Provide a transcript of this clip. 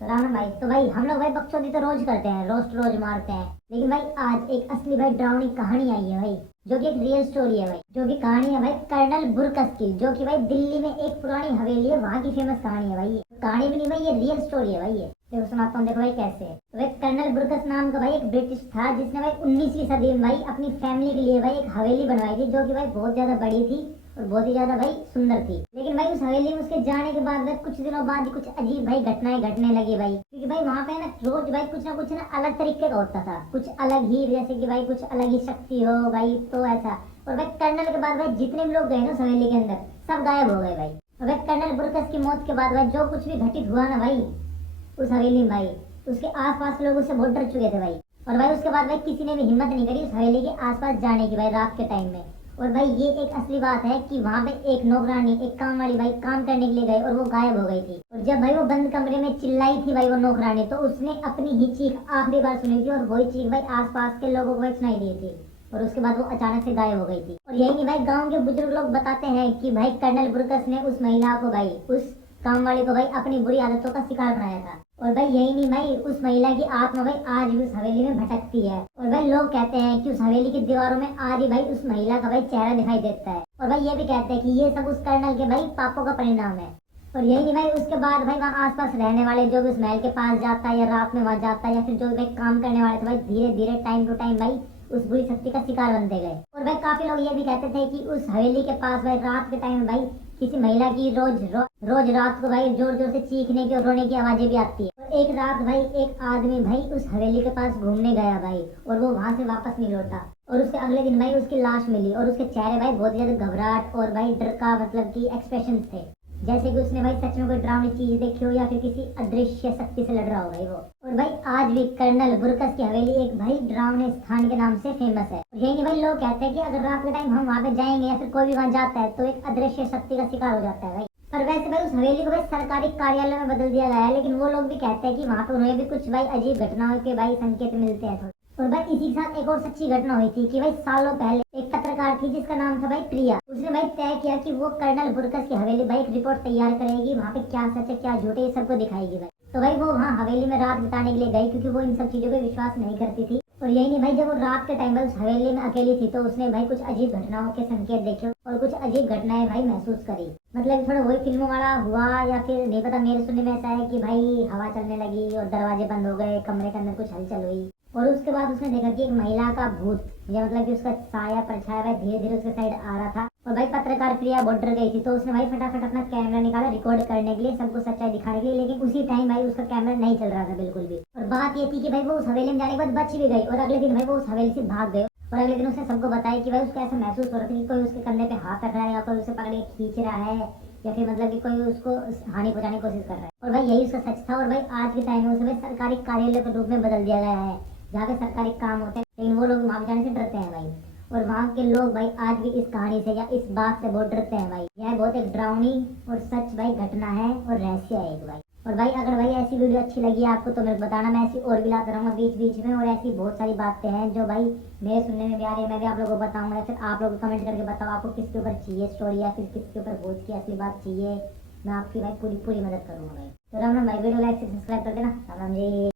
तो राम भाई, तो भाई हम लोग भाई बकचोदी तो रोज करते हैं, रोस्ट रोज मारते हैं, लेकिन भाई आज एक असली भाई डरावनी कहानी आई है भाई, जो कि एक रियल स्टोरी है भाई। जो कि कहानी है भाई कर्नल बुरकस की, जो कि भाई दिल्ली में एक पुरानी हवेली है, वहाँ की फेमस कहानी है भाई। ये कहानी भी नहीं भाई, ये रियल स्टोरी है भाई। ये देखो सुनाता हूँ, देखो भाई कैसे। तो भाई कर्नल बुरकस नाम का भाई एक ब्रिटिश था, जिसने भाई 19वीं सदी में भाई अपनी फैमिली के लिए भाई एक हवेली बनवाई थी, जो कि भाई बहुत ज्यादा बड़ी थी और बहुत ही ज्यादा भाई सुंदर थी। लेकिन भाई उस हवेली में उसके जाने के बाद भाई कुछ दिनों बाद ही कुछ अजीब भाई घटनाएं घटने लगी भाई, क्योंकि भाई वहाँ पे ना रोज भाई कुछ ना अलग तरीके का होता था, कुछ अलग ही, जैसे कि भाई कुछ अलग ही शक्ति हो भाई, तो ऐसा। और भाई कर्नल के बाद भाई जितने भी लोग गए ना उस हवेली के अंदर, सब गायब हो गए भाई। और भाई कर्नल बुरकस की मौत के बाद भाई जो कुछ भी घटित हुआ ना भाई उस हवेली में भाई, उसके आसपास लोग उससे बहुत डर चुके थे भाई। और भाई उसके बाद भाई किसी ने भी हिम्मत नहीं करी उस हवेली के आसपास जाने की भाई रात के टाइम में। और भाई ये एक असली बात है कि वहाँ पे एक नौकरानी, एक काम वाली भाई काम करने के लिए गई और वो गायब हो गई थी। और जब भाई वो बंद कमरे में चिल्लाई थी भाई वो नौकरानी, तो उसने अपनी ही चीख आखिरी बार सुनी थी, और वही चीख भाई आसपास के लोगों को भाई सुनाई दी थी। और उसके बाद वो अचानक से गायब हो गई थी। और यही नहीं भाई, गांव के बुजुर्ग लोग बताते हैं कि भाई कर्नल बुरकस ने उस महिला को भाई, उस काम वाले को भाई अपनी बुरी आदतों का शिकार बनाया था। और भाई यही नहीं भाई, उस महिला की आत्मा भाई आज भी उस हवेली में भटकती है। और भाई लोग कहते हैं कि उस हवेली की दीवारों में आज ही भाई उस महिला का भाई चेहरा दिखाई देता है। और भाई ये भी कहते हैं कि ये सब उस कर्नल के भाई पापों का परिणाम है। और यही नहीं भाई, उसके बाद भाई वहाँ आसपास रहने वाले जो भी उस महल के पास जाता है या रात में वहाँ जाता है, या फिर जो भाई काम करने वाले थे भाई, धीरे धीरे टाइम टू टाइम भाई उस बुरी शक्ति का शिकार बनते गए। और भाई काफी लोग ये भी कहते थे कि उस हवेली के पास भाई रात के टाइम भाई किसी महिला की रोज रात को भाई जोर जोर से चीखने की और रोने की आवाजें भी आती है। और एक रात भाई एक आदमी भाई उस हवेली के पास घूमने गया भाई, और वो वहां से वापस नहीं लौटा। और उसके अगले दिन भाई उसकी लाश मिली, और उसके चेहरे भाई बहुत ज्यादा घबराहट और भाई डर का मतलब की एक्सप्रेशन थे, जैसे कि उसने भाई सच में कोई डरावनी चीज देखी हो या फिर किसी अदृश्य शक्ति से लड़ रहा हो भाई वो। और भाई आज भी कर्नल बुरकस की हवेली एक भाई डरावने स्थान के नाम से फेमस है। और यही नहीं भाई, लोग कहते हैं कि अगर रात के टाइम हम वहाँ पे जाएंगे या फिर कोई भी वहाँ जाता है तो एक अदृश्य शक्ति का शिकार हो जाता है भाई। पर वैसे भाई उस हवेली को भाई सरकारी कार्यालय में बदल दिया गया है, लेकिन वो लोग भी कहते हैं कि वहाँ पे उन्हें भी कुछ भाई अजीब घटनाओं के भाई संकेत मिलते हैं। और भाई इसी के साथ एक और सच्ची घटना हुई थी कि भाई सालों पहले एक पत्रकार थी जिसका नाम था भाई प्रिया। उसने भाई तय किया कि वो कर्नल बुरकस की हवेली भाई एक रिपोर्ट तैयार करेगी, वहाँ पे क्या सच है क्या झूठ है ये सबको दिखाएगी भाई। तो भाई वो वहाँ हवेली में रात बिताने के लिए गई, क्योंकि वो इन सब चीजों पे विश्वास नहीं करती थी। और यही नहीं भाई, जब वो रात के टाइम भाई उस हवेली में अकेली थी तो उसने भाई कुछ अजीब घटनाओं के संकेत देखे और कुछ अजीब घटनाएं भाई महसूस करी। मतलब थोड़ा वही फिल्मों वाला हुआ या फिर नहीं पता, मेरे सुनने में ऐसा है कि भाई हवा चलने लगी और दरवाजे बंद हो गए, कमरे के अंदर कुछ हलचल हुई। और उसके बाद उसने देखा कि एक महिला का भूत, या मतलब कि उसका साया परछाया भाई धीरे धीरे उसके साइड आ रहा था। और भाई पत्रकार प्रिया बहुत डर गई थी, तो उसने भाई फटाफट अपना कैमरा निकाला रिकॉर्ड करने के लिए, सबको सच्चाई दिखाने के लिए। लेकिन उसी टाइम भाई उसका कैमरा नहीं चल रहा था बिल्कुल भी। और बात ये थी कि भाई वो उस हवेली में जाने के बाद बच भी गई, और अगले दिन भाई वो उस हवेली से भाग गए। और अगले दिन उसने सबको बताया कि भाई उसको ऐसा महसूस हो रहा था कि कोई उसके कंधे पे हाथ रख रहा है, या कोई उसे पकड़ के खींच रहा है, या फिर मतलब कि कोई उसको हानि पहुंचाने की कोशिश कर रहा है। और भाई यही उसका सच था। और भाई आज के टाइम में उसे भाई सरकारी कार्यालय के रूप में बदल दिया गया है, जहाँ पे सरकारी काम होते हैं, लेकिन वो लोग वहाँ जाने से डरते हैं भाई। और वहाँ के लोग भाई आज भी इस कहानी से या इस बात से बहुत डरते हैं भाई। यह बहुत एक डरावनी और सच भाई घटना है और रहस्य है एक भाई। और भाई अगर भाई ऐसी वीडियो अच्छी लगी आपको तो मेरे को बताना, मैं ऐसी और भी लाता रहूँगा बीच बीच में। और ऐसी बहुत सारी बातें हैं जो भाई मेरे सुनने में भी आ रही है, मैं भी आप लोगों को बताऊंगा, या फिर आप लोग कमेंट करके बताओ आपको किसके ऊपर चाहिए स्टोरी, या फिर किसके ऊपर भूत की असली बात चाहिए। मैं आपकी भाई पूरी पूरी मदद करूँगा भाई। तो राम राम भाई, वीडियो लाइक से सब्सक्राइब कर देना। राम राम जी।